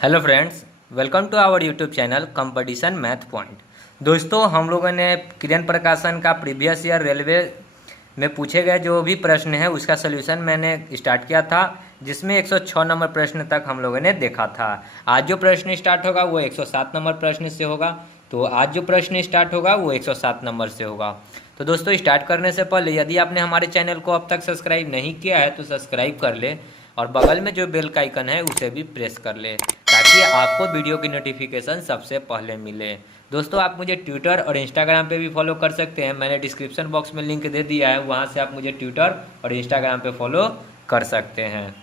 Hello friends, welcome to our YouTube channel competition math point. दोस्तों, हम लोगों ने किरण प्रकाशन का प्रीवियस ईयर रेलवे में पूछे गए जो भी प्रश्न है उसका सलूशन मैंने स्टार्ट किया था, जिसमें 106 नंबर प्रश्न तक हम लोगों ने देखा था। आज जो प्रश्न स्टार्ट होगा वो 107 नंबर प्रश्न से होगा। तो आज जो प्रश्न स्टार्ट होगा वो 107 नंबर से होगा। तो दोस्तों, स्टार्ट करने से पहले यदि आपने हमारे चैनल को अब तक सब्सक्राइब नहीं किया है तो सब्सक्राइब कर ले और बगल में जो बेल का आइकन है उसे भी प्रेस कर ले, ताकि आपको वीडियो की नोटिफिकेशन सबसे पहले मिले। दोस्तों, आप मुझे ट्विटर और इंस्टाग्राम पे भी फॉलो कर सकते हैं। मैंने डिस्क्रिप्शन बॉक्स में लिंक दे दिया है, वहाँ से आप मुझे ट्विटर और इंस्टाग्राम पे फॉलो कर सकते हैं।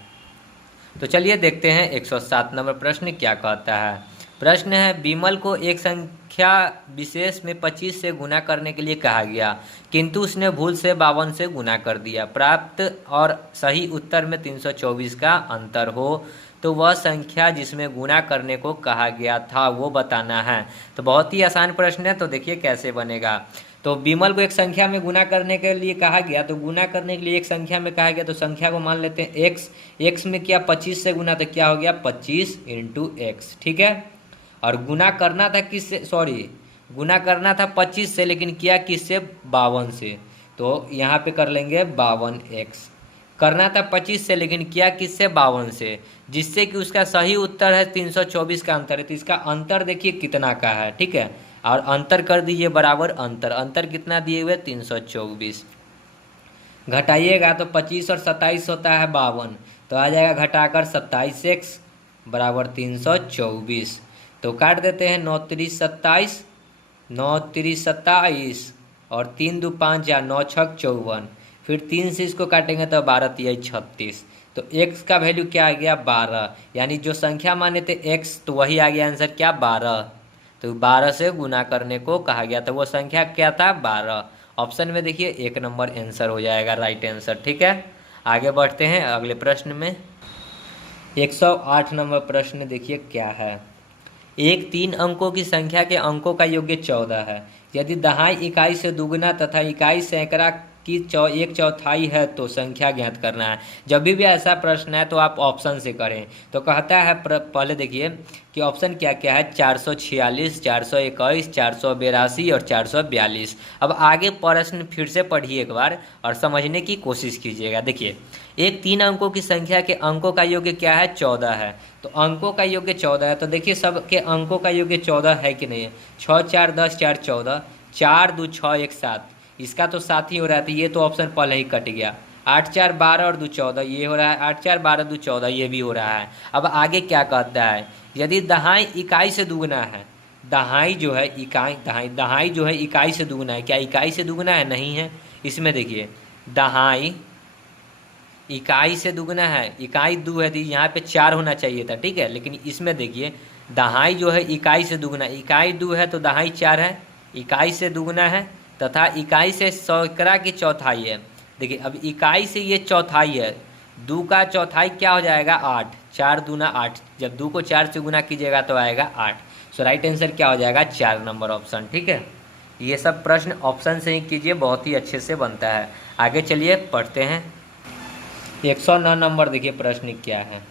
तो चलिए देखते हैं 107 नंबर प्रश्न क्या कहता है। प्रश्न है, विमल को एक संख्या विशेष में 25 से गुना करने के लिए कहा गया, किंतु उसने भूल से 52 से गुना कर दिया। प्राप्त और सही उत्तर में 324 का अंतर हो तो वह संख्या जिसमें गुना करने को कहा गया था वो बताना है। तो बहुत ही आसान प्रश्न है, तो देखिए कैसे बनेगा। तो विमल को एक संख्या में गुना करने के लिए कहा गया, तो गुना करने के लिए एक संख्या में कहा गया तो संख्या को मान लेते हैं x। x में किया 25 से गुना, तो क्या हो गया 25 इंटू एक्स, ठीक है। और गुना करना था किससे, सॉरी, गुना करना था 25 से, लेकिन किया किससे, 52 से। तो यहाँ पे कर लेंगे 52x। करना था 25 से, लेकिन किया किससे, 52 से, जिससे कि उसका सही उत्तर है 324 का अंतर है। तो इसका अंतर देखिए कितना का है, ठीक है। और अंतर कर दीजिए बराबर अंतर। अंतर कितना दिए हुए, 324। घटाइएगा तो 25 और 27 होता है 52, तो आ जाएगा घटाकर 27x बराबर 324। तो काट देते हैं 9 3 27, 9 3 27 और 3 2 5 या 9 6 54। फिर 3 से इसको काटेंगे तो 12 3 36। तो x का वैल्यू क्या आ गया, 12। यानी जो संख्या माने थे x, तो वही आ गया आंसर क्या, 12। तो 12 से गुना करने को कहा गया, तो वो संख्या क्या था, 12। ऑप्शन में देखिए 1 नंबर आंसर हो जाएगा, राइट आंसर, ठीक है। आगे बढ़ते हैं अगले प्रश्न में। 108 नंबर प्रश्न देखिए क्या है। एक 3 अंकों की संख्या के अंकों का योग्य 14 है। यदि दहाई इकाई से दुगना तथा इकाई सैकड़ा की 1/4 है तो संख्या ज्ञात करना है। जब भी ऐसा प्रश्न है तो आप ऑप्शन से करें। तो कहता है पहले देखिए कि ऑप्शन क्या क्या है, 446, 421, 482 और 442। अब आगे प्रश्न फिर से पढ़िए एक बार और समझने की कोशिश कीजिएगा। देखिए, एक 3 अंकों की संख्या के अंकों का योग्य क्या है, 14 है। तो अंकों का योग्य 14 है, तो देखिए सबके अंकों का योग्य 14 है कि नहीं है। 6 4 10 4 14, 4 2 6 1 7, इसका तो 7 ही हो रहा था, ये तो ऑप्शन पहले ही कट गया। 8 4 12 और 2 14, ये हो रहा है। 8 4 12 2 14, ये भी हो रहा है। अब आगे क्या कहता है, यदि दहाई इकाई से दुगना है, दहाई जो है इकाई, दहाई जो है इकाई से दुगना है, क्या इकाई से दुगना है, नहीं है। इसमें देखिए दहाई इकाई से दुगना है, इकाई 2 है तो यहाँ पे 4 होना चाहिए था, ठीक है। लेकिन इसमें देखिए दहाई जो है इकाई से दुगना, इकाई 2 है तो दहाई 4 है, इकाई से दुगना है तथा इकाई से सैकड़ा की चौथाई है। देखिए अब इकाई से ये चौथाई है, 2 का चौथाई क्या हो जाएगा, 8, 4 दूना 8। जब 2 को 4 से गुना कीजिएगा तो आएगा 8। सो राइट आंसर क्या हो जाएगा, 4 नंबर ऑप्शन, ठीक है। ये सब प्रश्न ऑप्शन से ही कीजिए, बहुत ही अच्छे से बनता है। आगे चलिए पढ़ते हैं। 109 नंबर देखिए प्रश्न क्या है।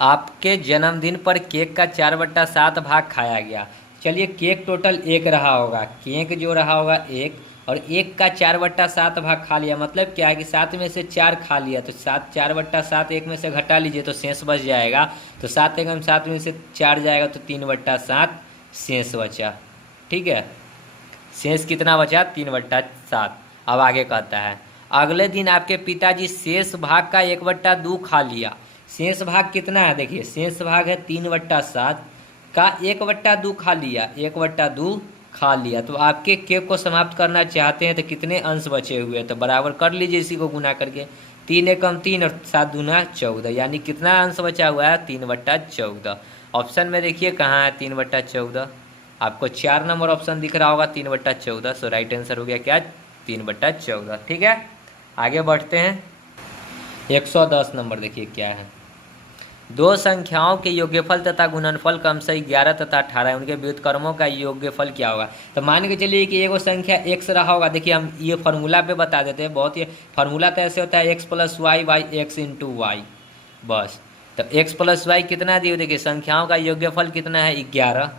आपके जन्मदिन पर केक का 4/7 भाग खाया गया। चलिए केक टोटल 1 रहा होगा, केक जो रहा होगा 1, और 1 का 4/7 भाग खा लिया, मतलब क्या है कि 7 में से 4 खा लिया, तो 4/7 1 में से घटा लीजिए तो शेष बच जाएगा। तो 7 एकम 7 में से 4 जाएगा तो 3/7 शेष बचा, ठीक है। शेष कितना बचा, 3/7। अब आगे कहता है, अगले दिन आपके पिताजी शेष भाग का 1/2 खा लिया। शेष भाग कितना है, देखिए शेष भाग है 3/7 का 1/2 खा लिया, 1/2 खा लिया। तो आपके केक को समाप्त करना चाहते हैं तो कितने अंश बचे हुए, तो बराबर कर लीजिए इसी को गुना करके। 3 एकम 3 और 7 दूना 14, यानी कितना अंश बचा हुआ है, 3/14। ऑप्शन में देखिए कहाँ है 3/14, आपको 4 नंबर ऑप्शन दिख रहा होगा 3/14। सो राइट आंसर हो गया क्या, 3/14, ठीक है। आगे बढ़ते हैं। 110 नंबर देखिए क्या है। दो संख्याओं के योग्यफल तथा गुणनफल क्रमशः 11 तथा 18 है, उनके व्युत्क्रमों का योग्यफल क्या होगा। तो मान के चलिए कि एगो संख्या x रहा होगा। देखिए हम ये फार्मूला पे बता देते हैं, बहुत ही फार्मूला तो ऐसे होता है x + y/x × y, बस। तो x प्लस वाई कितना दिए, देखिए संख्याओं का योग्यफल कितना है 11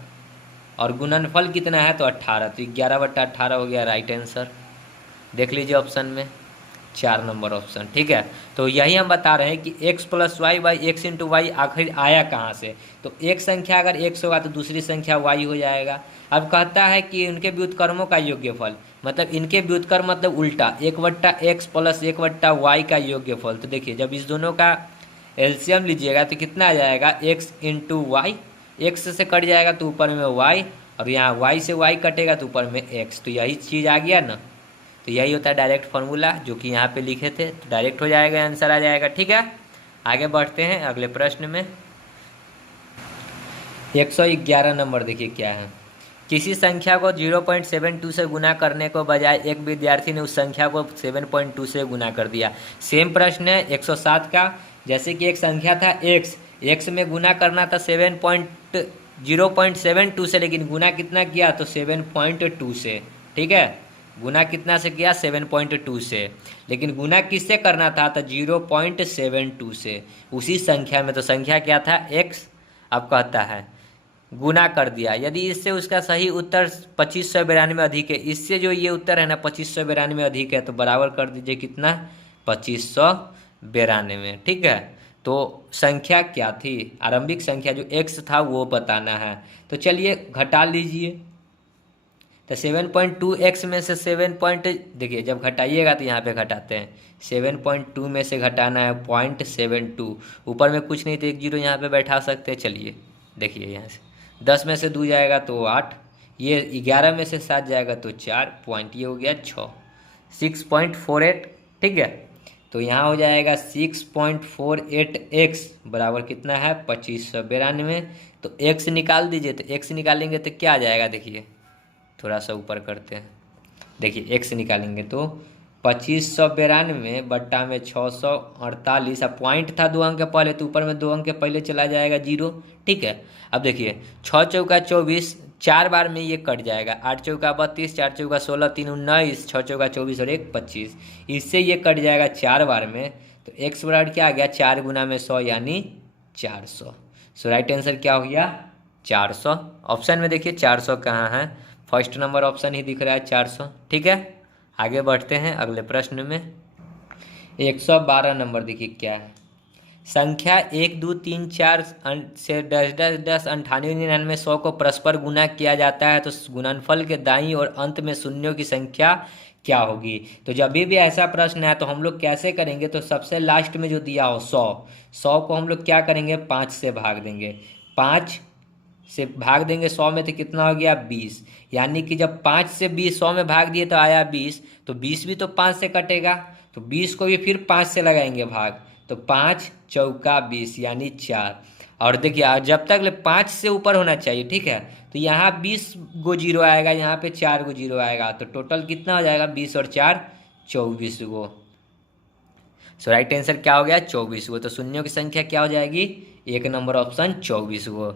और गुणनफल कितना है तो 18, तो 11/18 हो गया राइट आंसर। देख लीजिए ऑप्शन में 4 नंबर ऑप्शन, ठीक है। तो यही हम बता रहे हैं कि x plus y by x into y आखिर आया कहाँ से। तो एक संख्या अगर x होगा तो दूसरी संख्या y हो जाएगा। अब कहता है कि इनके व्युत्क्रमों का योग्यफल, मतलब इनके व्युत्क्रम मतलब उल्टा 1/x प्लस 1/y का योग्यफल। तो देखिए जब इस दोनों का एलसीएम लीजिएगा तो कितना आ जाएगा x इंटू वाई, एक्स से कट जाएगा तो ऊपर में y और यहाँ y से y कटेगा तो ऊपर में x, तो यही चीज़ आ गया ना। तो यही होता है डायरेक्ट फार्मूला जो कि यहाँ पे लिखे थे, तो डायरेक्ट हो जाएगा, आंसर आ जाएगा, ठीक है। आगे बढ़ते हैं अगले प्रश्न में। 111 नंबर देखिए क्या है। किसी संख्या को 0.72 से गुना करने को बजाय एक विद्यार्थी ने उस संख्या को 7.2 से गुना कर दिया। सेम प्रश्न है 107 का। जैसे कि एक संख्या था x में गुना करना था 0.72 से, लेकिन गुना कितना किया तो 7.2 से, ठीक है। गुना कितना से किया 7.2 से, लेकिन गुना किससे करना था तो 0.72 से उसी संख्या में। तो संख्या क्या था x, अब कहता है गुना कर दिया। यदि इससे उसका सही उत्तर 2592 अधिक है, इससे जो ये उत्तर है ना 2592 अधिक है, तो बराबर कर दीजिए कितना 2592, ठीक है। तो संख्या क्या थी, आरंभिक संख्या जो x था वो बताना है। तो चलिए घटा लीजिए। तो 7.2x में से 7 देखिए जब घटाइएगा तो यहाँ पे घटाते हैं, 7.2 में से घटाना है 0.72, ऊपर में कुछ नहीं तो एक जीरो यहाँ पे बैठा सकते हैं। चलिए देखिए यहाँ से 10 में से 2 जाएगा तो 8, ये 11 में से 7 जाएगा तो 4 पॉइंट, ये हो गया 6.48, ठीक है। तो यहाँ हो जाएगा 6.48x बराबर कितना है 2592। तो x निकाल दीजिए, तो x निकालेंगे तो क्या आ जाएगा, देखिए थोड़ा सा ऊपर करते हैं। देखिए x निकालेंगे तो 2592 बट्टा में 648, अब पॉइंट था 2 अंक के पहले तो ऊपर में 2 अंक के पहले चला जाएगा 0, ठीक है। अब देखिए 6 चौका 24, 4 बार में ये कट जाएगा, 8 चौका 32, 4 चौका 16, 3 19, 6 चौका 24 और 1 25, इससे ये कट जाएगा 4 बार में। तो x बराबर क्या आ गया 4 गुना में 100 यानी 400। सो राइट आंसर क्या हो गया 400। ऑप्शन में देखिए 400 कहाँ है, फर्स्ट नंबर ऑप्शन ही दिख रहा है 400, ठीक है। आगे बढ़ते हैं अगले प्रश्न में। 112 नंबर देखिए क्या है। संख्या 1 2 3 4 से 10 10 10 98 99 100 को परस्पर गुना किया जाता है, तो गुणनफल के दाईं और अंत में शून्यों की संख्या क्या होगी। तो जब भी ऐसा प्रश्न है तो हम लोग कैसे करेंगे, तो सबसे लास्ट में जो दिया हो 100 को हम लोग क्या करेंगे 5 से भाग देंगे, 5 से भाग देंगे 100 में तो कितना हो गया 20, यानी कि जब 5 से 20 100 में भाग दिए तो आया 20, तो 20 भी तो 5 से कटेगा, तो 20 को भी फिर 5 से लगाएंगे भाग, तो 5 चौका 20 यानी 4। और देखिए जब तक 5 से ऊपर होना चाहिए, ठीक है। तो यहाँ 20 गो जीरो आएगा, यहाँ पे 4 गो जीरो आएगा, तो टोटल कितना हो जाएगा 20 और 4 24 गो। सो राइट आंसर क्या हो गया 24 गो। तो शून्यों की संख्या क्या हो जाएगी 1 नंबर ऑप्शन 24 गो।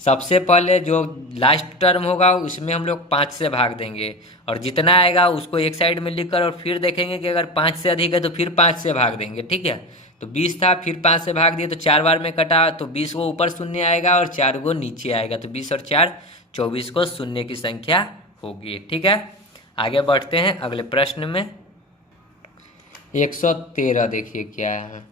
सबसे पहले जो लास्ट टर्म होगा उसमें हम लोग 5 से भाग देंगे, और जितना आएगा उसको एक साइड में लिखकर और फिर देखेंगे कि अगर 5 से अधिक है तो फिर 5 से भाग देंगे, ठीक है। तो 20 था, फिर 5 से भाग दिए तो 4 बार में कटा, तो 20 को ऊपर शून्य आएगा और 4 को नीचे आएगा, तो 20 और 4 24 को शून्य की संख्या होगी, ठीक है। आगे बढ़ते हैं अगले प्रश्न में। 113 देखिए क्या है।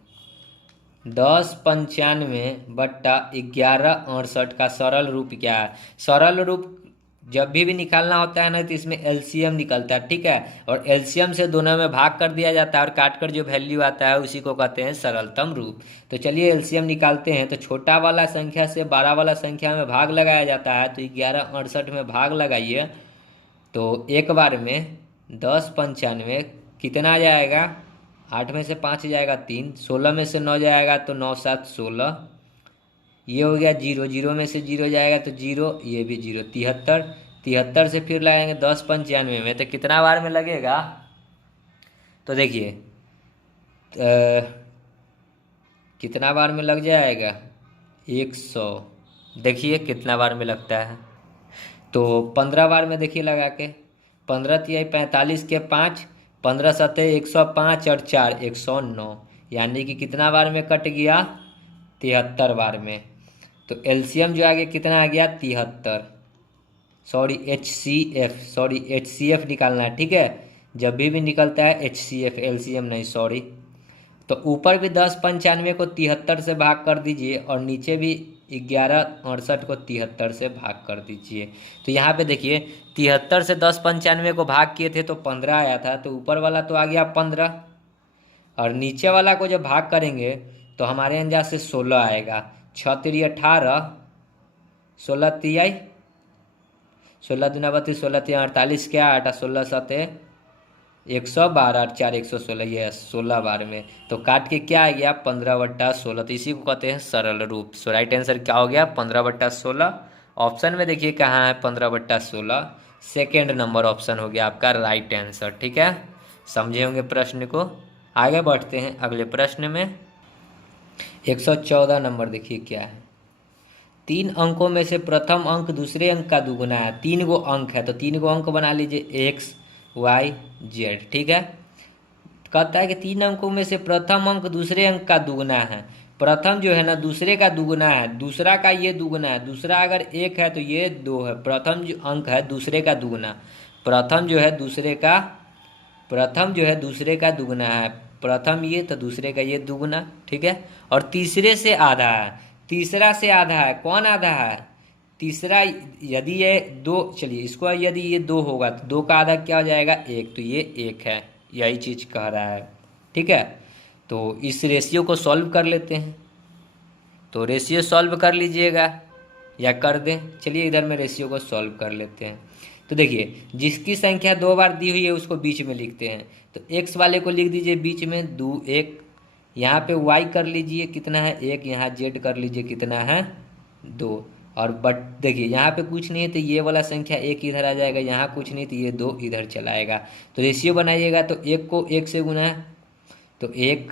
1095 बट्टा 1168 का सरल रूप क्या है। सरल रूप जब भी निकालना होता है ना तो इसमें एलसीएम निकलता है, ठीक है, और एलसीएम से दोनों में भाग कर दिया जाता है और काट कर जो वैल्यू आता है उसी को कहते हैं सरलतम रूप। तो चलिए एलसीएम निकालते हैं। तो छोटा वाला संख्या से बड़ा वाला संख्या में भाग लगाया जाता है, तो 1168 में भाग लगाइए, तो एक बार में 1095 कितना आ जाएगा, 8 में से 5 जाएगा 3, 16 में से 9 जाएगा तो 9 7 16, ये हो गया 0, 0 में से 0 जाएगा तो 0, ये भी 0, 73, 73 से फिर लगाएंगे 1095 में, तो कितना बार में लगेगा, तो देखिए कितना बार में लग जाएगा 100। देखिए कितना बार में लगता है, तो 15 बार में देखिए लगा के, 15 तिहाई 45 के 5, 15 सतह 105 और 4 109, यानी कि कितना बार में कट गया 73 बार में। तो एलसीएम जो आ गया कितना आ गया 73, सॉरी HCF निकालना है, ठीक है। जब भी निकलता है HCF, एलसीएम नहीं, सॉरी। तो ऊपर भी 1095 को 73 से भाग कर दीजिए और नीचे भी 1168 को 73 से भाग कर दीजिए। तो यहाँ पे देखिए 73 से 1095 को भाग किए थे तो 15 आया था, तो ऊपर वाला तो आ गया 15 और नीचे वाला को जब भाग करेंगे तो हमारे अंदाज से 16 आएगा। 6 3 18, 16 तिहाई 16 दूना 32, 16 तिहाई 48, क्या 8 16 7 112 और 4 116, ये 16 बार में। तो काट के क्या आ गया 15/16। तो इसी को कहते हैं सरल रूप। सो राइट आंसर क्या हो गया 15/16। ऑप्शन में देखिए कहाँ है 15/16, सेकेंड नंबर ऑप्शन हो गया आपका राइट आंसर। ठीक है, समझे होंगे प्रश्न को। आगे बढ़ते हैं अगले प्रश्न में। 114 नंबर देखिए क्या है। 3 अंकों में से प्रथम अंक दूसरे अंक का दुगुना है। 3 गो अंक है तो 3 गो अंक बना लीजिए x y z, ठीक है। कहता है कि 3 अंकों में से प्रथम अंक दूसरे अंक का दुगुना है। प्रथम जो है ना दूसरे का दुगुना है, दूसरा का ये दुगुना है। दूसरा अगर 1 है तो ये 2 है। प्रथम जो अंक है दूसरे का दुगुना, प्रथम जो है दूसरे का दुगुना है। प्रथम ये तो दूसरे का ये दुगुना, ठीक है। और तीसरे से आधा है, तीसरा से आधा है। कौन आधा है? तीसरा। यदि ये 2, चलिए इसको यदि ये 2 होगा तो 2 का आधा क्या हो जाएगा 1, तो ये 1 है। यही चीज़ कह रहा है, ठीक है। तो इस रेशियो को सॉल्व कर लेते हैं। तो रेशियो सॉल्व कर लीजिएगा या कर दें। चलिए इधर में रेशियो को सॉल्व कर लेते हैं। तो देखिए जिसकी संख्या 2 बार दी हुई है उसको बीच में लिखते हैं। तो x वाले को लिख दीजिए बीच में 2 1, यहाँ पे y कर लीजिए कितना है 1, यहाँ z कर लीजिए कितना है 2। और बट देखिए यहाँ पे कुछ नहीं है तो ये वाला संख्या 1 इधर आ जाएगा, यहाँ कुछ नहीं तो ये 2 इधर चला आएगा। तो रेशियो बनाइएगा तो 1 को 1 से गुना है तो 1,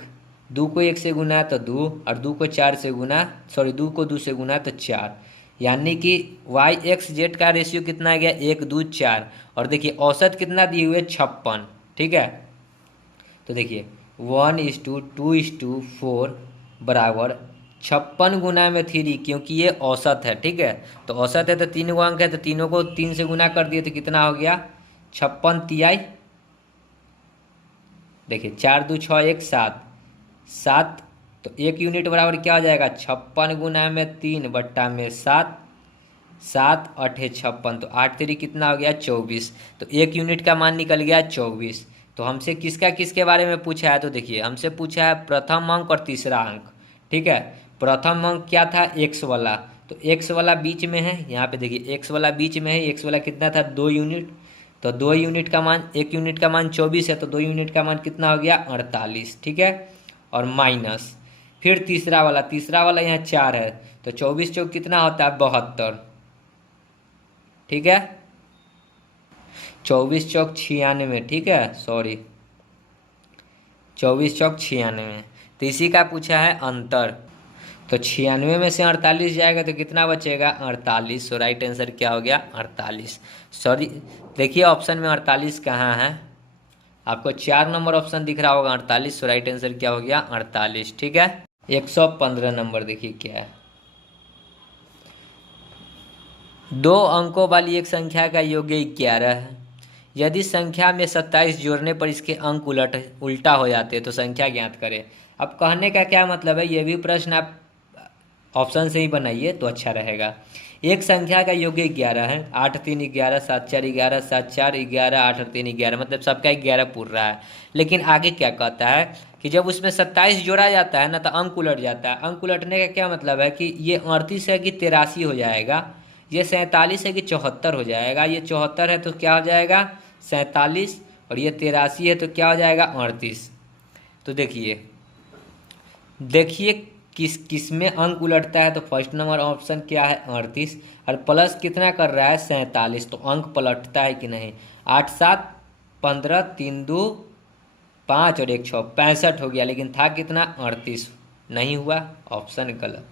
2 को 1 से गुना तो 2, और 2 को 4 से गुना, सॉरी 2 को 2 से गुना तो 4। यानी कि y x z का रेशियो कितना आ गया 1 2 4। और देखिए औसत कितना दिए हुए 56, ठीक है। तो देखिए 1:2:4 बराबर 56 गुना में 3, क्योंकि ये औसत है, ठीक है। तो औसत है तो 3 गो अंक है तो तीनों को 3 से गुना कर दिए तो कितना हो गया 56 तिहाई। देखिए 4 2 6 1 7 7, तो 1 यूनिट बराबर क्या हो जाएगा 56 गुना में 3 बट्टा में 7, 7 8 56, तो 8 3 कितना हो गया 24। तो 1 यूनिट का मान निकल गया 24। तो हमसे किसके बारे में पूछा है? तो देखिए हमसे पूछा है प्रथम अंक और तीसरा अंक, ठीक है। प्रथम अंक क्या था x वाला, तो x वाला बीच में है। यहाँ पे देखिए x वाला बीच में है। x वाला कितना था 2 यूनिट, तो 2 यूनिट का मान, 1 यूनिट का मान 24 है तो 2 यूनिट का मान कितना हो गया 48, ठीक है। और माइनस फिर तीसरा वाला यहाँ 4 है तो 24 चौक कितना होता है 72, ठीक है। 24 चौक 96, ठीक है, सॉरी 24 चौक 96। तो इसी का पूछा है अंतर। तो 96 में से 48 जाएगा तो कितना बचेगा 48। सो राइट आंसर क्या हो गया 48। सॉरी देखिए ऑप्शन में 48 कहाँ है, आपको 4 नंबर ऑप्शन दिख रहा होगा 48। सो राइट आंसर क्या हो गया 48, ठीक है। 115 नंबर देखिए क्या है। 2 अंकों वाली एक संख्या का योग 11 है। यदि संख्या में 27 जोड़ने पर इसके अंक उल्टा हो जाते हैं तो संख्या ज्ञात करें। अब कहने का क्या मतलब है, ये भी प्रश्न आप ऑप्शन से ही बनाइए तो अच्छा रहेगा। एक संख्या का योग 11 है, 8 3 11, 7 4 11, 7 4 11, 8 और 3 11, मतलब सबका 11 पूर रहा है। लेकिन आगे क्या कहता है कि जब उसमें 27 जोड़ा जाता है ना तो अंक उलट जाता है। अंक उलटने का क्या मतलब है कि ये 38 है कि 83 हो जाएगा, ये 47 है कि 74 हो जाएगा। ये 74 है तो क्या हो जाएगा 47, और ये 83 है तो क्या हो जाएगा 38। तो देखिए किस में अंक उलटता है। तो फर्स्ट नंबर ऑप्शन क्या है 38, और प्लस कितना कर रहा है 47, तो अंक पलटता है कि नहीं। 8 7 15, 3 2 5 और 1 6, 65 हो गया, लेकिन था कितना 38, नहीं हुआ, ऑप्शन गलत।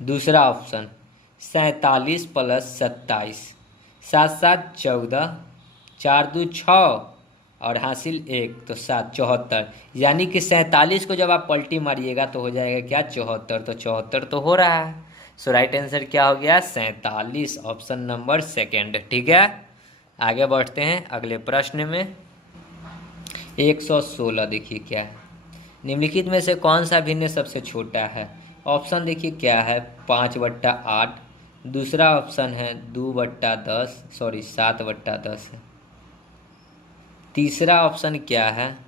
दूसरा ऑप्शन 47 प्लस 27, 7 7 14, 4 2 6 और हासिल 1 तो 7 74, यानी कि 47 को जब आप पलटी मारिएगा तो हो जाएगा क्या 74, तो 74 तो हो रहा है। सो राइट आंसर क्या हो गया 47, ऑप्शन नंबर सेकेंड। ठीक है, आगे बढ़ते हैं अगले प्रश्न में। 116 देखिए क्या है, निम्नलिखित में से कौन सा भिन्न सबसे छोटा है। ऑप्शन देखिए क्या है 5/8, दूसरा ऑप्शन है 2/10, सॉरी 7/10 है, तीसरा ऑप्शन क्या है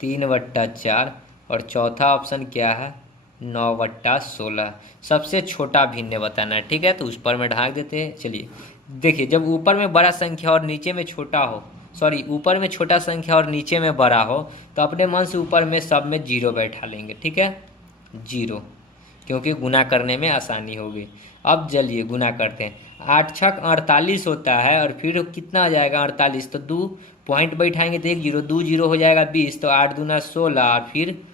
3/4, और चौथा ऑप्शन क्या है 9/16। सबसे छोटा भिन्न बताना है। ठीक है, तो उस पर में ढाक देते हैं। चलिए देखिए, जब ऊपर में बड़ा संख्या और नीचे में छोटा हो, सॉरी ऊपर में छोटा संख्या और नीचे में बड़ा हो, तो अपने मन से ऊपर में सब में 0 बैठा लेंगे। ठीक है, 0, क्योंकि गुना करने में आसानी होगी। अब चलिए गुना करते हैं। 8 छक 48 होता है, और फिर कितना आ जाएगा 48, तो 2 पॉइंट बैठाएंगे तो 1 0, 2 0 हो जाएगा 20, तो 8 दूना 16, और फिर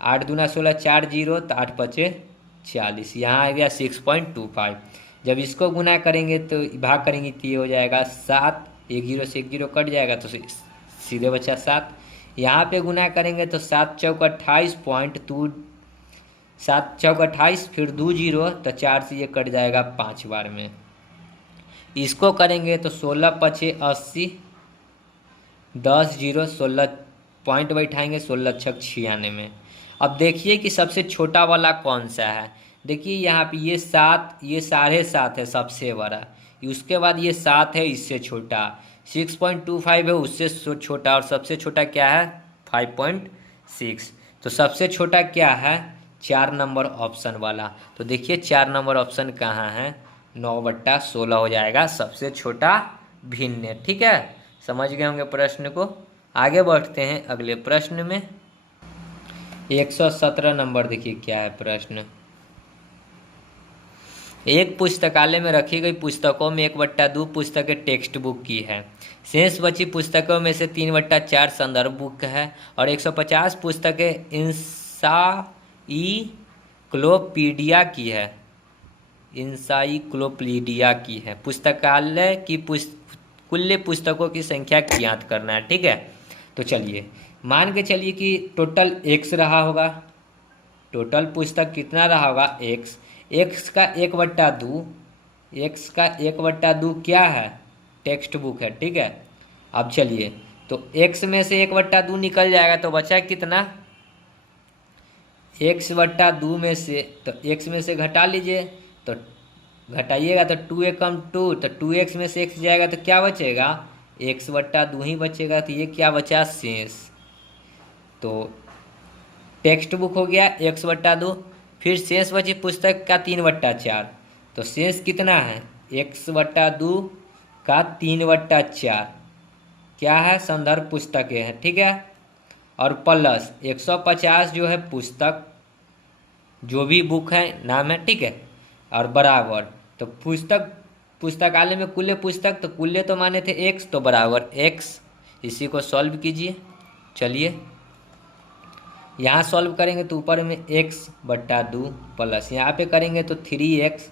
8 दूना 16 4 0, तो 8 पचे 40, यहाँ आ गया 6.25। जब इसको गुना करेंगे तो भाग करेंगे तो ये हो जाएगा 7, 1 0 से 1 0 कट जाएगा तो सीधे बचा 7। यहाँ पे गुना करेंगे तो 7 चौक 28.2, 7 चौक 28, फिर 2 0, तो 4 से ये कट जाएगा 5 बार में। इसको करेंगे तो 16 पचे 80, 10 0, 16 पॉइंट बैठाएंगे, 16 छक 96। अब देखिए कि सबसे छोटा वाला कौन सा है। देखिए यहाँ पे ये 7, ये 7.5 है सबसे बड़ा, उसके बाद ये 7 है इससे छोटा, 6.25 है उससे छोटा, और सबसे छोटा क्या है 5.6। तो सबसे छोटा क्या है 4 नंबर ऑप्शन वाला। तो देखिए 4 नंबर ऑप्शन कहाँ है, 9/16 हो जाएगा सबसे छोटा भिन्न। ठीक है, समझ गए होंगे प्रश्न को। आगे बढ़ते हैं अगले प्रश्न में। 117 नंबर देखिए क्या है प्रश्न। एक पुस्तकालय में रखी गई पुस्तकों में 1/2 पुस्तकें टेक्स्ट बुक की है, शेष बची पुस्तकों में से 3/4 संदर्भ बुक है, और 150 पुस्तकें इंसाइक्लोपीडिया की है, इंसाइक्लोपीडिया की है। पुस्तकालय की कुल पुस्तकों की संख्या ज्ञात करना है। ठीक है, तो चलिए मान के चलिए कि टोटल x रहा होगा, टोटल पुस्तक कितना रहा होगा x, x का 1/2, x का 1/2 क्या है टेक्स्ट बुक है। ठीक है, अब चलिए तो x में से 1/2 निकल जाएगा तो बचा कितना, x/2 में से, तो x में से घटा लीजिए, तो घटाइएगा तो 2 कम 2, तो 2x में से x जाएगा तो क्या बचेगा x/2 ही बचेगा। तो ये क्या बचा शेष, तो टेक्स्ट बुक हो गया 1/2, फिर शेष बची पुस्तक का 3/4, तो शेष कितना है x/2 का 3/4 क्या है संदर्भ पुस्तकें हैं। ठीक है, और प्लस 150 जो है पुस्तक, जो भी बुक है नाम है। ठीक है, और बराबर तो पुस्तकालय में कुल पुस्तक, तो कुल तो माने थे x, तो बराबर x। इसी को सॉल्व कीजिए। चलिए यहाँ सॉल्व करेंगे तो ऊपर में x/2 प्लस यहाँ पे करेंगे तो 3x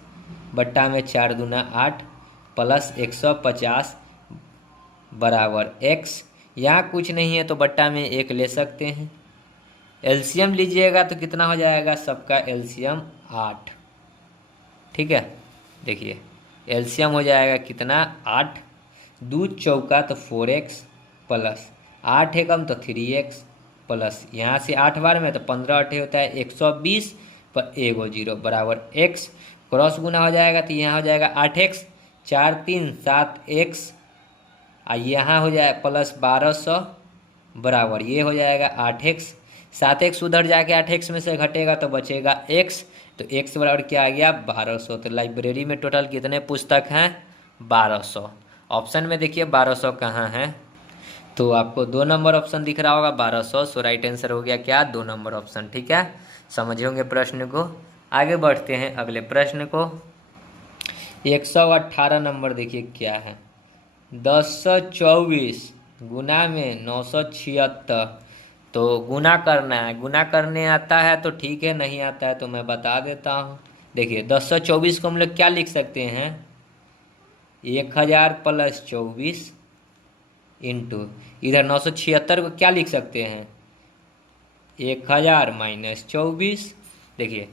बट्टा में 4 दूना 8 प्लस 150 बराबर x। यहाँ कुछ नहीं है तो बट्टा में 1 ले सकते हैं। एलसीएम लीजिएगा तो कितना हो जाएगा, सबका एलसीएम 8। ठीक है, देखिए एलसीएम हो जाएगा कितना 8, 2 चौका तो 4x प्लस 8 एकम तो 3x प्लस यहाँ से 8 बार में तो 15 8 होता है 120 पर 1 0 बराबर x। क्रॉस गुना हो जाएगा तो यहाँ हो जाएगा 8x, 4 3 7x, यहाँ हो जाए प्लस 1200 बराबर ये हो जाएगा 8x। 7x उधर जाके 8x में से घटेगा तो बचेगा x, तो x बराबर क्या आ गया 1200। तो लाइब्रेरी में टोटल कितने पुस्तक हैं 1200। ऑप्शन में देखिए 1200 कहाँ है, तो आपको 2 नंबर ऑप्शन दिख रहा होगा 1200। सो राइट आंसर हो गया क्या 2 नंबर ऑप्शन। ठीक है, समझे होंगे प्रश्न को। आगे बढ़ते हैं अगले प्रश्न को। 118 नंबर देखिए क्या है, 1024 गुना में 976। तो गुना करना है, गुना करने आता है तो ठीक है, नहीं आता है तो मैं बता देता हूँ। देखिए 1024 को हम लोग क्या लिख सकते हैं 1000 प्लस 24 इंटू इधर 976 को क्या लिख सकते हैं, 1000 माइनस 24। देखिए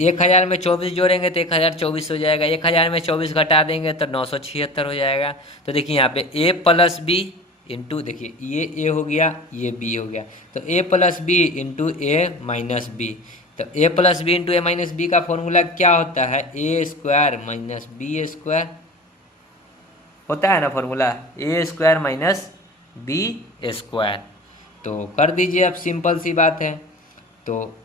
1000 में 24 जोड़ेंगे तो 1024 हो जाएगा, 1000 में 24 घटा देंगे तो 976 हो जाएगा। तो देखिए यहाँ पे a प्लस बी इंटू, देखिए ये a हो गया, ये b हो गया, तो a plus b into a minus b. तो a plus b into a minus b का फॉर्मूला क्या होता है, a square minus b square होता है ना formula, a square minus b square. तो कर दीजिए, अब सिंपल सी बात है। तो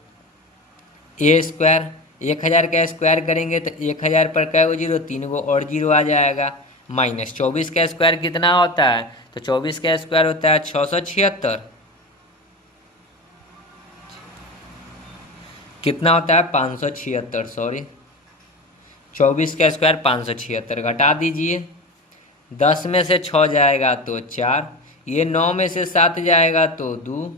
ए स्क्वायर 1000 का स्क्वायर करेंगे तो 1000 पर कै गो जीरो, 3 गो और जीरो आ जाएगा, माइनस 24 का स्क्वायर कितना होता है, तो 24 का स्क्वायर होता है 676, कितना होता है 576, सॉरी 24 का स्क्वायर 576, घटा दीजिए, 10 में से 6 जाएगा तो 4, ये 9 में से 7 जाएगा तो 2,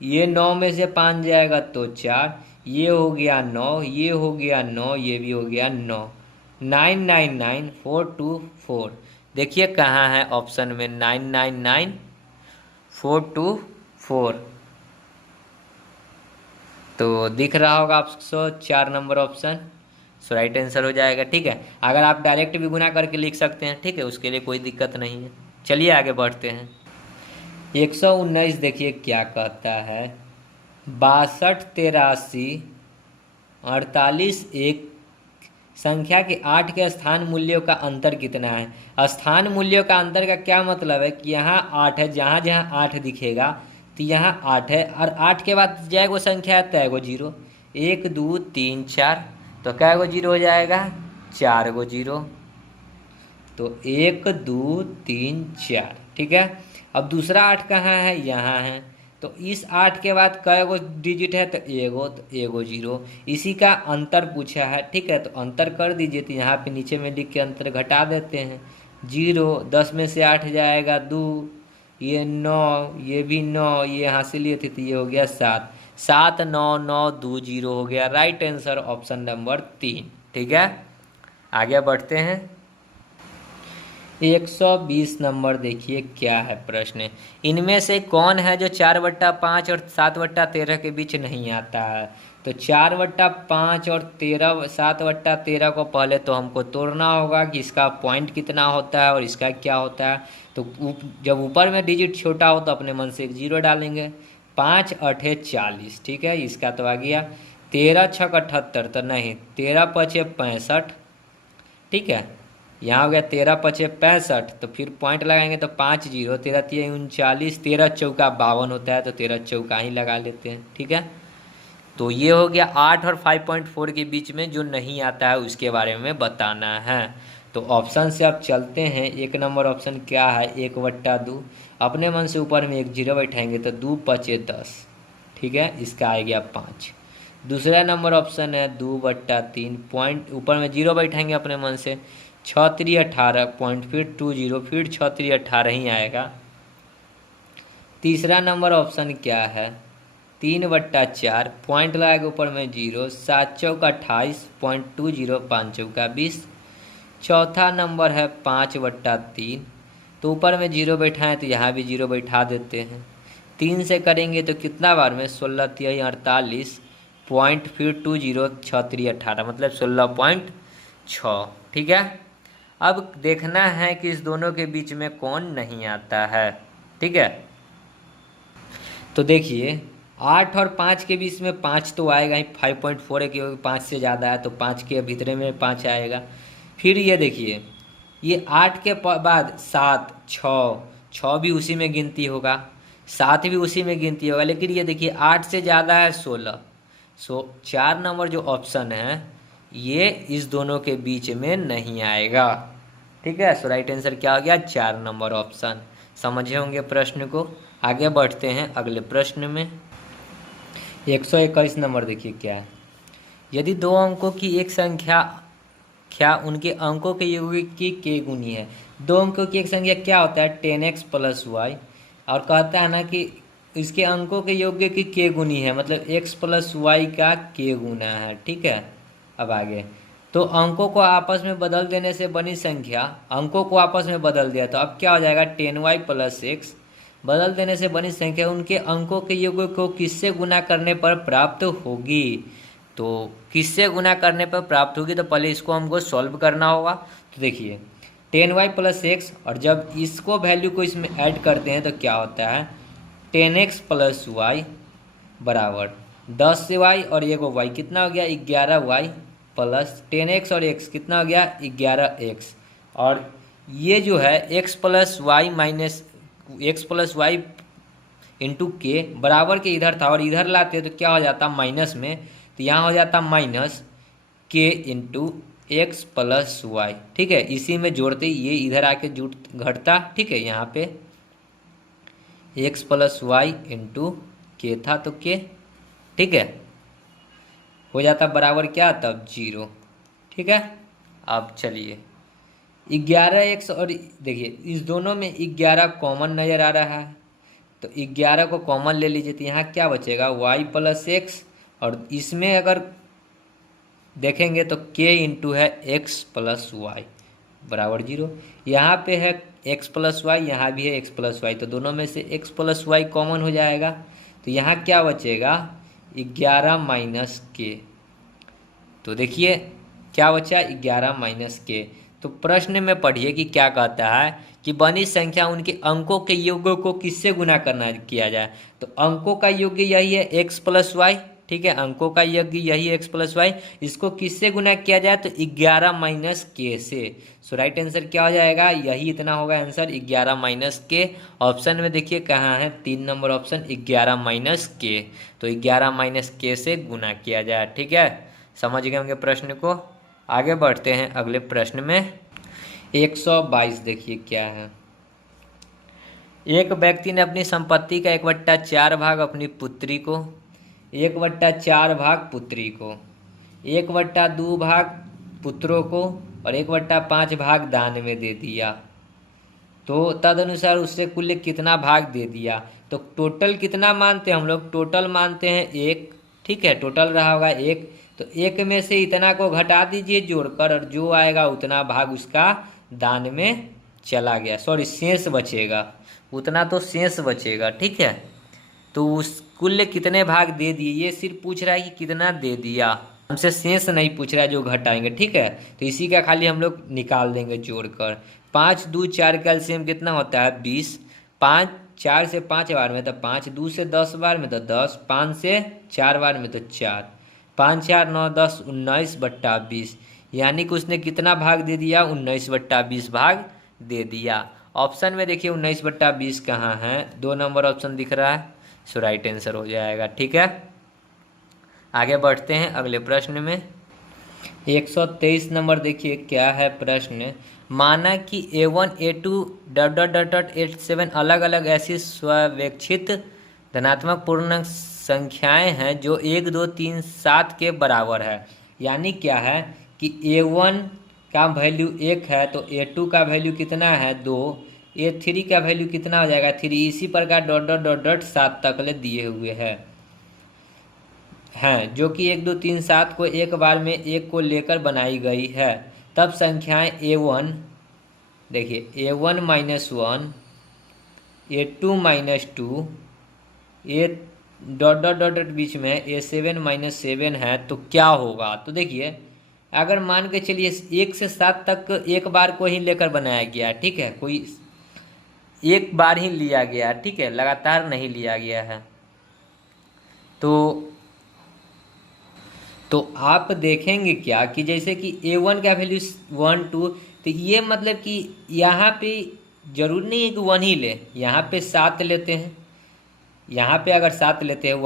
ये 9 में से 5 जाएगा तो 4, ये हो गया 9, ये हो गया 9, ये भी हो गया 9, 999424। देखिए कहाँ है ऑप्शन में 999424, तो दिख रहा होगा आपको 4 नंबर ऑप्शन, सो राइट आंसर हो जाएगा। ठीक है, अगर आप डायरेक्ट भी गुना करके लिख सकते हैं, ठीक है, उसके लिए कोई दिक्कत नहीं है। चलिए आगे बढ़ते हैं। 119 देखिए क्या कहता है, 62 83 48 एक संख्या के 8 के स्थान मूल्यों का अंतर कितना है। स्थान मूल्यों का अंतर का क्या मतलब है कि यहाँ 8 है, जहाँ जहाँ 8 दिखेगा तो यहाँ 8 है, और 8 के बाद जय गो संख्या है तय गो जीरो, 1 2 3 4, तो कै गो जीरो हो जाएगा, 4 गो जीरो, तो 1 2 3 4। ठीक है, अब दूसरा 8 कहाँ है, यहाँ है, तो इस 8 के बाद कै गो डिजिट है, तो एगो, तो एगो जीरो, इसी का अंतर पूछा है। ठीक है, तो अंतर कर दीजिए, तो यहाँ पे नीचे में लिख के अंतर घटा देते हैं, 0, 10 में से 8 जाएगा 2, ये 9, ये भी 9, ये यहाँ से लिए थे तो ये हो गया 7, 7 9 9 2 0 हो गया। Right answer option number 3। ठीक है, आगे बढ़ते हैं। 120 नंबर देखिए क्या है प्रश्न, इनमें से कौन है जो 4/5 और 7/13 के बीच नहीं आता है। तो 4/5 और 7/13 को पहले तो हमको तोड़ना होगा कि इसका पॉइंट कितना होता है और इसका क्या होता है। तो जब ऊपर में डिजिट छोटा हो तो अपने मन से एक जीरो डालेंगे, 5 8 40। ठीक है, इसका तो आ गया 13 6 78, तो नहीं 13 5 65। ठीक है, यहाँ हो गया 13 5 65, तो फिर पॉइंट लगाएंगे तो 5 0, 13 3 39, 13 चौका 52 होता है, तो 13 चौका ही लगा लेते हैं। ठीक है, तो ये हो गया 8 और 5.4 के बीच में जो नहीं आता है उसके बारे में बताना है। तो ऑप्शन से अब चलते हैं। 1 नंबर ऑप्शन क्या है, 1/2, अपने मन से ऊपर में एक जीरो बैठाएंगे तो 2 5 10। ठीक है, इसका आ गया 5। दूसरा नंबर ऑप्शन है 2/3, पॉइंट ऊपर में जीरो बैठाएंगे अपने मन से, 6 3 18, पॉइंट फिर 2 0, फिर 6 3 18 ही आएगा। तीसरा नंबर ऑप्शन क्या है, 3/4, पॉइंट लगाएगा ऊपर में जीरो, 7 चौका 28, पॉइंट 2 0, 5 चौका 20। चौथा नंबर है 5/3, तो ऊपर में जीरो बैठाएं तो यहाँ भी जीरो बैठा देते हैं, 3 से करेंगे तो कितना बार में 16 3 48, पॉइंट फिर 2 0, 6 3 18, मतलब 16.6। ठीक है, अब देखना है कि इस दोनों के बीच में कौन नहीं आता है। ठीक है, तो देखिए 8 और 5 के बीच में 5 तो आएगा ही, 5.4 है क्योंकि 5 से ज़्यादा है, तो 5 के भीतरे में 5 आएगा। फिर ये देखिए, ये 8 के बाद 7 6 भी उसी में गिनती होगा, 7 भी उसी में गिनती होगा, लेकिन ये देखिए 8 से ज़्यादा है 16, सो 4 नंबर जो ऑप्शन है ये इस दोनों के बीच में नहीं आएगा। ठीक है, सो राइट आंसर क्या हो गया, 4 नंबर ऑप्शन। समझे होंगे प्रश्न को। आगे बढ़ते हैं अगले प्रश्न में। 121 नंबर देखिए क्या है, यदि दो अंकों की एक संख्या उनके अंकों के योग की के गुनी है। दो अंकों की एक संख्या क्या होता है, 10x + y, और कहता है ना कि इसके अंकों के योग की के गुनी है, मतलब x + y का के गुना है। ठीक है, अब आगे तो अंकों को आपस में बदल देने से बनी संख्या, अंकों को आपस में बदल दिया तो अब क्या हो जाएगा 10y + x, बदल देने से बनी संख्या उनके अंकों के योग को किससे गुना करने पर प्राप्त होगी। तो किससे गुना करने पर प्राप्त होगी, तो पहले इसको हमको सॉल्व करना होगा। तो देखिए 10y + x, और जब इसको वैल्यू को इसमें ऐड करते हैं तो क्या होता है 10x + y बराबर 10y और ये को y कितना हो गया 11y प्लस 10x और x कितना हो गया 11x, और ये जो है x + y minus x + y into के बराबर के इधर था और इधर लाते तो क्या हो जाता माइनस में, तो यहाँ हो जाता माइनस के इंटू एक्स प्लस वाई। ठीक है, इसी में जोड़ते ये इधर आके जुट घटता। ठीक है, यहाँ पे एक्स प्लस वाई इंटू के था तो के, ठीक है, हो जाता बराबर क्या तब 0। ठीक है, अब चलिए 11x और देखिए इस दोनों में 11 कॉमन नज़र आ रहा है तो 11 को कॉमन ले लीजिए तो यहाँ क्या बचेगा y + x, और इसमें अगर देखेंगे तो k इंटू है x + y बराबर 0। यहाँ पे है x + y, यहाँ भी है x + y, तो दोनों में से x + y कॉमन हो जाएगा तो यहाँ क्या बचेगा 11 - k। तो देखिए क्या बचा 11 - k। तो प्रश्न में पढ़िए कि क्या कहता है कि बनी संख्या उनके अंकों के योग को किससे गुना करना किया जाए। तो अंकों का योग यही है x + y। ठीक है, अंकों का योग यही x + y, इसको किससे गुना किया जाए तो 11 - k से। सो राइट आंसर क्या हो जाएगा, यही इतना होगा आंसर 11 - k। ऑप्शन में देखिए कहाँ है 3 नंबर ऑप्शन 11 - k। तो 11 - k से गुना किया जाए। ठीक है, समझ गए होंगे प्रश्न को। आगे बढ़ते हैं अगले प्रश्न में। 122 देखिए क्या है। एक व्यक्ति ने अपनी संपत्ति का 1/4 भाग अपनी पुत्री को, 1/4 भाग पुत्री को, 1/2 भाग पुत्रों को और 1/5 भाग दान में दे दिया। तो तदनुसार उससे कुल कितना भाग दे दिया। तो टोटल कितना मानते हैं हम लोग, टोटल मानते हैं 1। ठीक है, टोटल रहा होगा 1, तो 1 में से इतना को घटा दीजिए जोड़कर, और जो आएगा उतना भाग उसका दान में चला गया। सॉरी, शेष बचेगा, उतना तो शेष बचेगा। ठीक है, तो उस कुल कितने भाग दे दिए ये सिर्फ पूछ रहा है कि कितना दे दिया, हमसे शेष नहीं पूछ रहा है जो घटाएंगे। ठीक है, तो इसी का खाली हम लोग निकाल देंगे जोड़कर। 5 2 4 का एलसीएम कितना होता है 20। 5 4 से 5 बार में तो 5, 2 से 10 बार में तो 10, 5 से 4 बार में तो 4, 5 4 9 10 19/20, यानी कि उसने कितना भाग दे दिया 19/20 भाग दे दिया। ऑप्शन में देखिए 19/20 कहाँ है, 2 नंबर ऑप्शन दिख रहा है। सो राइट आंसर हो जाएगा। ठीक है, आगे बढ़ते हैं अगले प्रश्न में। 123 नंबर देखिए क्या है प्रश्न। माना कि A1 A2 ... A7 अलग अलग ऐसी स्ववेक्षित धनात्मक पूर्णांक संख्याएं हैं जो 1 2 3 7 के बराबर है। यानी क्या है कि A1 का वैल्यू 1 है तो A2 का वैल्यू कितना है 2, A3 का वैल्यू कितना हो जाएगा 3, इसी प्रकार ... 7 तक ले दिए हुए हैं जो कि 1 2 3 7 को एक बार में एक को लेकर बनाई गई है। तब संख्याएं A1 देखिए A1 - 1, A2 - 2, A ... बीच में A7 - 7 है तो क्या होगा। तो देखिए अगर मान के चलिए 1 से 7 तक एक बार को ही लेकर बनाया गया। ठीक है, कोई एक बार ही लिया गया। ठीक है, लगातार नहीं लिया गया है। तो आप देखेंगे क्या कि जैसे कि A1 का वैल्यू 1 2, तो ये मतलब कि यहाँ पे जरूरी नहीं है कि 1 ही ले, यहाँ पे 7 लेते हैं। यहाँ पे अगर 7 लेते हैं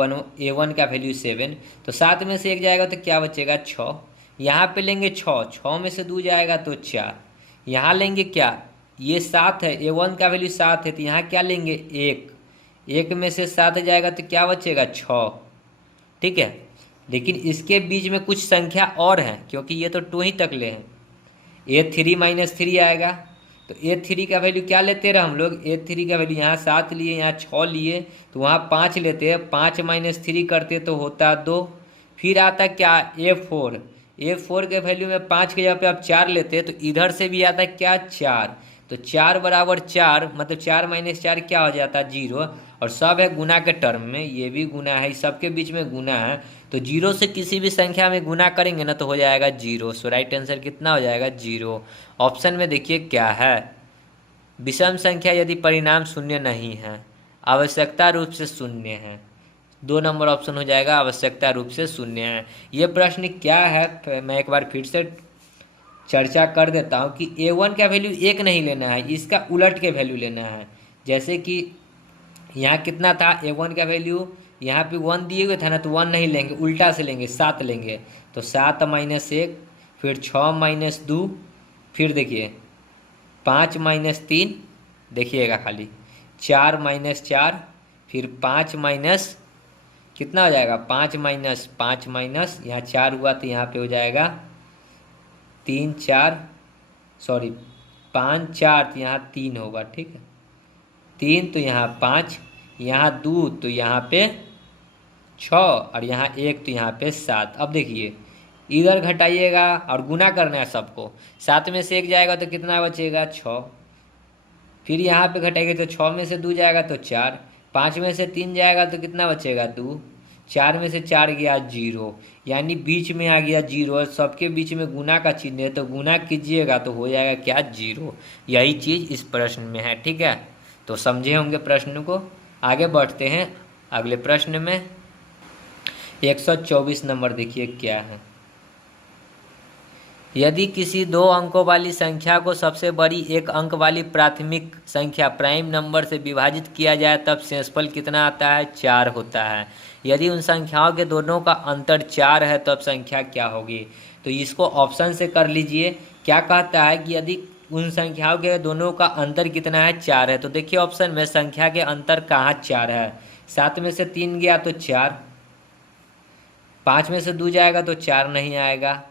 A1 का वैल्यू 7, तो 7 में से 1 जाएगा तो क्या बचेगा 6। यहाँ पे लेंगे 6, 6 में से 2 जाएगा तो 4। यहाँ लेंगे क्या, ये 7 है, A1 का वैल्यू 7 है तो यहाँ क्या लेंगे 1, 1 में से 7 जाएगा तो क्या बचेगा 6। ठीक है, लेकिन इसके बीच में कुछ संख्या और है क्योंकि ये तो 2 ही तक ले हैं। A3 - 3 आएगा तो A3 का वैल्यू क्या लेते रहे हम लोग, A3 का वैल्यू यहाँ 7 लिए, यहाँ 6 लिए, तो वहाँ 5 लेते हैं। 5 - 3 करते तो होता 2। फिर आता क्या A4, A4 के वैल्यू में 5 के जगह पे आप 4 लेते हैं तो इधर से भी आता है क्या 4, तो 4 बराबर 4 मतलब 4 माइनस 4 क्या हो जाता है 0, और सब है गुना के टर्म में, ये भी गुना है, इस सबके बीच में गुना है, तो 0 से किसी भी संख्या में गुना करेंगे ना तो हो जाएगा 0। सो राइट आंसर कितना हो जाएगा 0। ऑप्शन में देखिए क्या है, विषम संख्या यदि परिणाम शून्य नहीं है, आवश्यकता रूप से शून्य है, 2 नंबर ऑप्शन हो जाएगा आवश्यकता रूप से शून्य है। ये प्रश्न क्या है मैं एक बार फिर से चर्चा कर देता हूँ कि A1 का वैल्यू 1 नहीं लेना है, इसका उलट के वैल्यू लेना है। जैसे कि यहाँ कितना था A1 का वैल्यू, यहाँ पे 1 दिए हुए था ना, तो 1 नहीं लेंगे, उल्टा से लेंगे 7 लेंगे, तो 7 माइनस 1, फिर 6 माइनस 2, फिर देखिए 5 माइनस 3, देखिएगा खाली 4 माइनस 4, फिर 5 माइनस कितना हो जाएगा 5 माइनस 5 माइनस यहाँ 4 हुआ तो यहाँ पे हो जाएगा 3 4 सॉरी 5 4 तो यहाँ 3 होगा, ठीक है 3 तो यहाँ 5, यहाँ 2 तो यहाँ पे 6 और यहाँ 1 तो यहाँ पे 7। अब देखिए इधर घटाइएगा और गुना करना है सबको, 7 में से 1 जाएगा तो कितना बचेगा 6, फिर यहाँ पे घटाएंगे तो 6 में से 2 जाएगा तो 4, 5 में से 3 जाएगा तो कितना बचेगा 2, 4 में से 4 गया 0, यानी बीच में आ गया 0 और सबके बीच में गुना का चिन्ह है, तो गुना कीजिएगा तो हो जाएगा क्या 0। यही चीज़ इस प्रश्न में है, ठीक है। तो समझे होंगे प्रश्न को। आगे बढ़ते हैं अगले प्रश्न में। 124 नंबर देखिए क्या है, यदि किसी 2 अंकों वाली संख्या को सबसे बड़ी 1 अंक वाली प्राथमिक संख्या प्राइम नंबर से विभाजित किया जाए तब शेषफल कितना आता है 4 होता है। यदि उन संख्याओं के दोनों का अंतर 4 है तब संख्या क्या होगी। तो इसको ऑप्शन से कर लीजिए। क्या कहता है कि यदि उन संख्याओं के दोनों का अंतर कितना है 4 है, तो देखिए ऑप्शन में संख्या के अंतर कहाँ 4 है, 7 में से 3 गया तो 4, 5 में से 2 जाएगा तो 4 नहीं आएगा,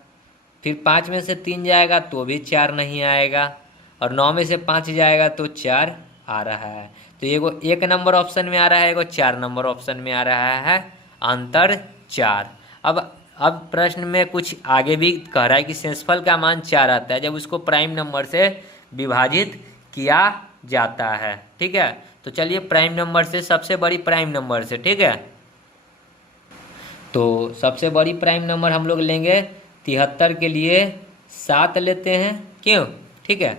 फिर 5 में से 3 जाएगा तो भी 4 नहीं आएगा, और 9 में से 5 जाएगा तो 4 आ रहा है। तो एगो 1 नंबर ऑप्शन में आ रहा है, एगो 4 नंबर ऑप्शन में आ रहा है, अंतर 4। अब प्रश्न में कुछ आगे भी कह रहा है कि शेषफल का मान 4 आता है जब उसको प्राइम नंबर से विभाजित किया जाता है, ठीक है। तो चलिए प्राइम नंबर से, सबसे बड़ी प्राइम नंबर से, ठीक है। तो सबसे बड़ी प्राइम नंबर हम लोग लेंगे 73 के लिए 7 लेते हैं, क्यों, ठीक है।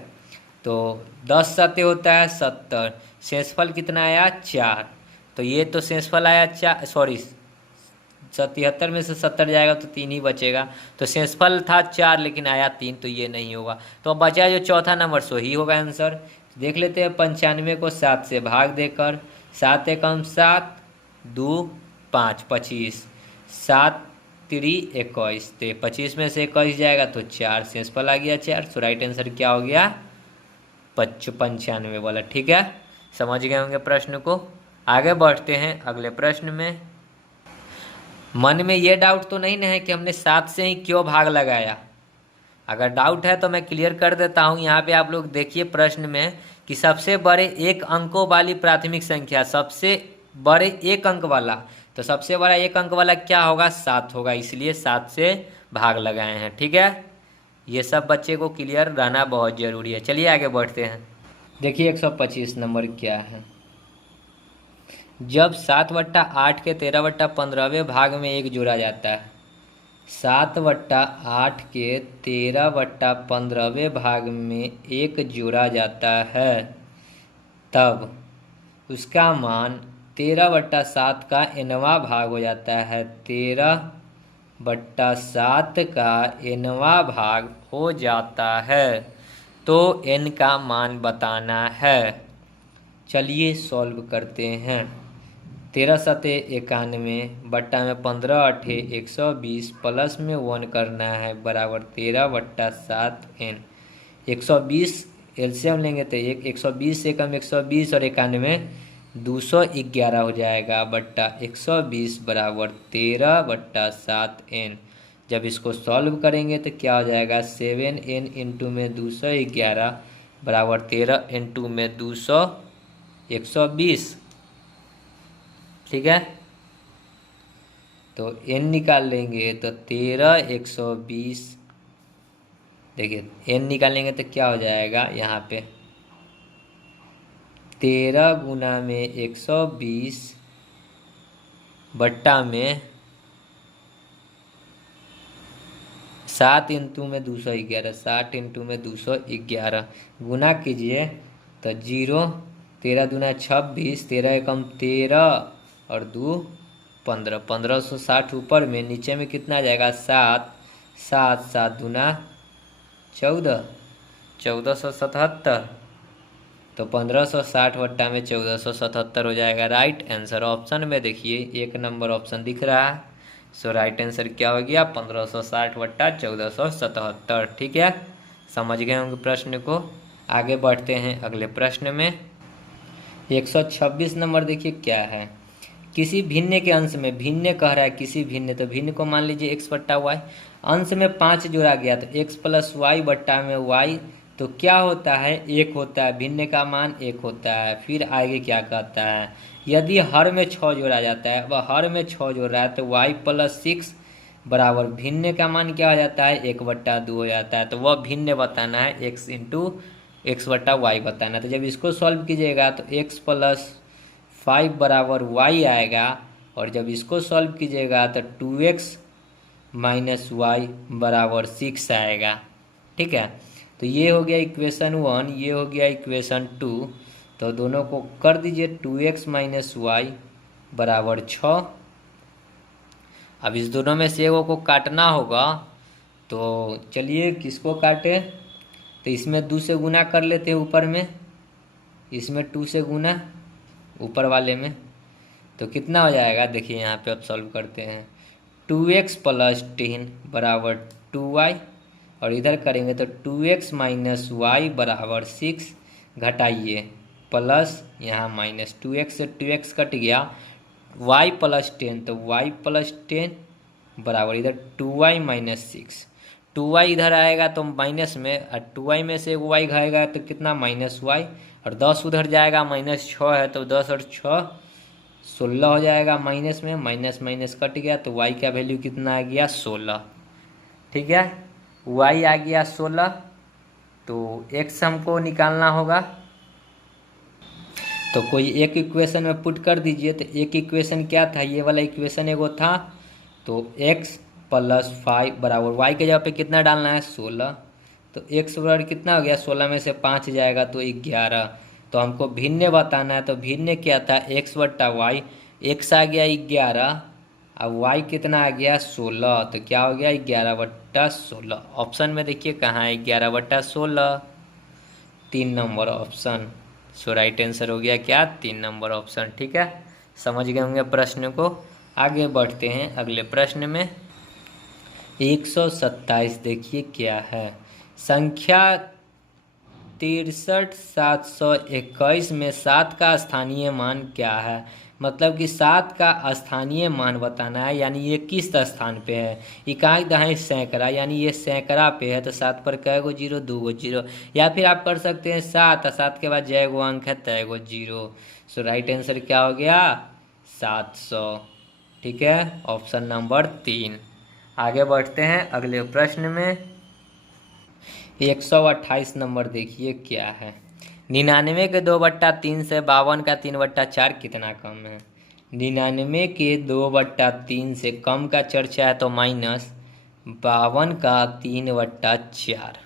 तो 10 सत्ते होता है 70, शेषफल कितना आया 4, तो ये तो शेषफल आया 4, सॉरी 77 में से 70 जाएगा तो 3 ही बचेगा, तो शेषफल था 4 लेकिन आया 3, तो ये नहीं होगा। तो अब बचा जो चौथा नंबर सो ही होगा आंसर। देख लेते हैं 95 को 7 से भाग देकर, 7 एकम 7, 2 5 25, 7 3 21, तो 25 में से 21 जाएगा तो 4, शेषफल आ गया 4। सो राइट आंसर क्या हो गया 95 वाला, ठीक है। समझ गए होंगे प्रश्न को। आगे बढ़ते हैं अगले प्रश्न में। मन में ये डाउट तो नहीं ना है कि हमने 7 से ही क्यों भाग लगाया। अगर डाउट है तो मैं क्लियर कर देता हूँ। यहाँ पे आप लोग देखिए प्रश्न में कि सबसे बड़े 1 अंकों वाली प्राथमिक संख्या, सबसे बड़े 1 अंक वाला, तो सबसे बड़ा 1 अंक वाला क्या होगा 7 होगा, इसलिए 7 से भाग लगाए हैं, ठीक है। ये सब बच्चे को क्लियर रहना बहुत ज़रूरी है। चलिए आगे बढ़ते हैं। देखिए 125 नंबर क्या है, जब 7/8 के 13/15वें भाग में 1 जोड़ा जाता है, 7/8 के 13/15वें भाग में 1 जोड़ा जाता है, तब उसका मान 13/7 का nवां भाग हो जाता है। 13/7 का nवां भाग हो जाता है, तो n का मान बताना है। चलिए सॉल्व करते हैं। 13 सते 91 बट्टा में 15 अठे 120 प्लस में 1 करना है बराबर 13/7 n। 120 एलसीएम लेंगे तो 120 से कम 120 और 91 211 हो जाएगा बट्टा 120 बराबर 13/7 n। जब इसको सॉल्व करेंगे तो क्या हो जाएगा 7n इंटू में 211 बराबर 13 इंटू में 120, ठीक है। तो n निकाल लेंगे तो 13 120। देखिए n निकालेंगे तो क्या हो जाएगा यहाँ पे 13 गुना में 120 बट्टा में 7 इंटू में 211, 60 इंटू में 211 गुना कीजिए तो 0, 13 दूना 26, 13 एकम 13 और 2 15, 1560 ऊपर में, नीचे में कितना आ जाएगा 7, 7 7 दूना 14, 1477, तो 1560 वट्टा में 1477 हो जाएगा। राइट आंसर ऑप्शन में देखिए 1 नंबर ऑप्शन दिख रहा है। सो राइट आंसर क्या हो गया 1560 वट्टा 1477। ठीक है, समझ गए होंगे प्रश्न को। आगे बढ़ते हैं अगले प्रश्न में। 126 नंबर देखिए क्या है। किसी भिन्न के अंश में, भिन्न कह रहा है किसी भिन्न, तो भिन्न को मान लीजिए x बट्टा वाई, अंश में 5 जोड़ा गया तो x प्लस वाई बट्टा में y, तो क्या होता है 1 होता है, भिन्न का मान 1 होता है। फिर आगे क्या कहता है, यदि हर में 6 जोड़ा जाता है, वह हर में 6 जोड़ रहा है तो y प्लस 6 बराबर भिन्न का मान क्या हो जाता है 1 बट्टा 2 हो जाता है। तो वह भिन्न बताना है, x इंटू एक्स बट्टा वाई बताना है। तो जब इसको सॉल्व कीजिएगा तो x प्लस 5 बराबर y आएगा, और जब इसको सॉल्व कीजिएगा तो 2x माइनस वाई बराबर 6 आएगा। ठीक है, तो ये हो गया इक्वेशन 1, ये हो गया इक्वेशन 2। तो दोनों को कर दीजिए 2x माइनस वाई बराबर 6। अब इस दोनों में से एगो को काटना होगा, तो चलिए किसको काटे, तो इसमें 2 से गुना कर लेते हैं ऊपर में, इसमें 2 से गुना ऊपर वाले में, तो कितना हो जाएगा देखिए यहाँ पे अब सॉल्व करते हैं। 2x प्लस 10 बराबर 2y, और इधर करेंगे तो 2x माइनस वाई बराबर 6, घटाइए प्लस यहाँ माइनस 2x से 2x कट गया, y प्लस 10, तो y प्लस 10 बराबर इधर 2y माइनस 6, 2y इधर आएगा तो माइनस में, और 2y में से y खाएगा तो कितना माइनस y, और 10 उधर जाएगा माइनस 6 है तो 10 और 6 16 हो जाएगा, माइनस में माइनस माइनस कट गया तो y का वैल्यू कितना आ गया 16। ठीक है, y आ गया 16, तो x हमको निकालना होगा, तो कोई एक इक्वेशन में पुट कर दीजिए। तो एक इक्वेशन क्या था, ये वाला इक्वेशन एगो था, तो x प्लस 5 बराबर y के जगह पे कितना डालना है 16, तो x बराबर कितना हो गया 16 में से 5 जाएगा तो 11। तो हमको भिन्न बताना है, तो भिन्न क्या था x बट्टा वाई, x आ गया 11 और y कितना आ गया 16, तो क्या हो गया 11 बट्टा 16। ऑप्शन में देखिए कहाँ है 11 बट्टा 16, 3 नंबर ऑप्शन। सो राइट आंसर हो गया क्या 3 नंबर ऑप्शन। ठीक है, समझ गए होंगे प्रश्न को। आगे बढ़ते हैं अगले प्रश्न में। 127 देखिए क्या है। संख्या 63721 में 7 का स्थानीय मान क्या है, मतलब कि 7 का स्थानीय मान बताना है, यानी ये किस स्थान पे है। इकाई दहाई सैकड़ा, यानी ये सैकड़ा पे है, तो 7 पर कै गो जीरो 2 गो जीरो, या फिर आप कर सकते हैं 7 और 7 के बाद जय गो अंक है तय गो जीरो। सो राइट आंसर क्या हो गया 700। ठीक है, ऑप्शन नंबर 3। आगे बढ़ते हैं अगले प्रश्न में। 128 नंबर देखिए क्या है। 99 के 2/3 से 52 का 3/4 कितना कम है। 99 के 2/3 से कम का चर्चा है तो माइनस 52 का 3/4।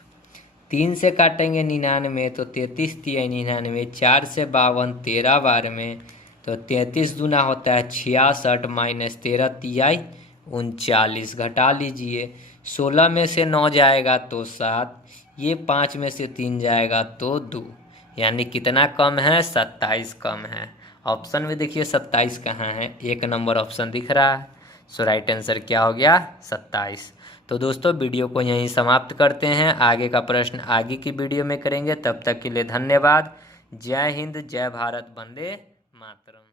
3 से काटेंगे 99 तो 33 तिया 99, 4 से 52 13 बार में, तो 33 दूना होता है 66 माइनस 13 तियाई 39, घटा लीजिए। 16 में से 9 जाएगा तो 7, ये 5 में से 3 जाएगा तो 2, यानी कितना कम है 27 कम है। ऑप्शन में देखिए 27 कहाँ है, 1 नंबर ऑप्शन दिख रहा है। सो राइट आंसर क्या हो गया 27। तो दोस्तों वीडियो को यहीं समाप्त करते हैं, आगे का प्रश्न आगे की वीडियो में करेंगे। तब तक के लिए धन्यवाद। जय हिंद, जय भारत, वंदे मातरम।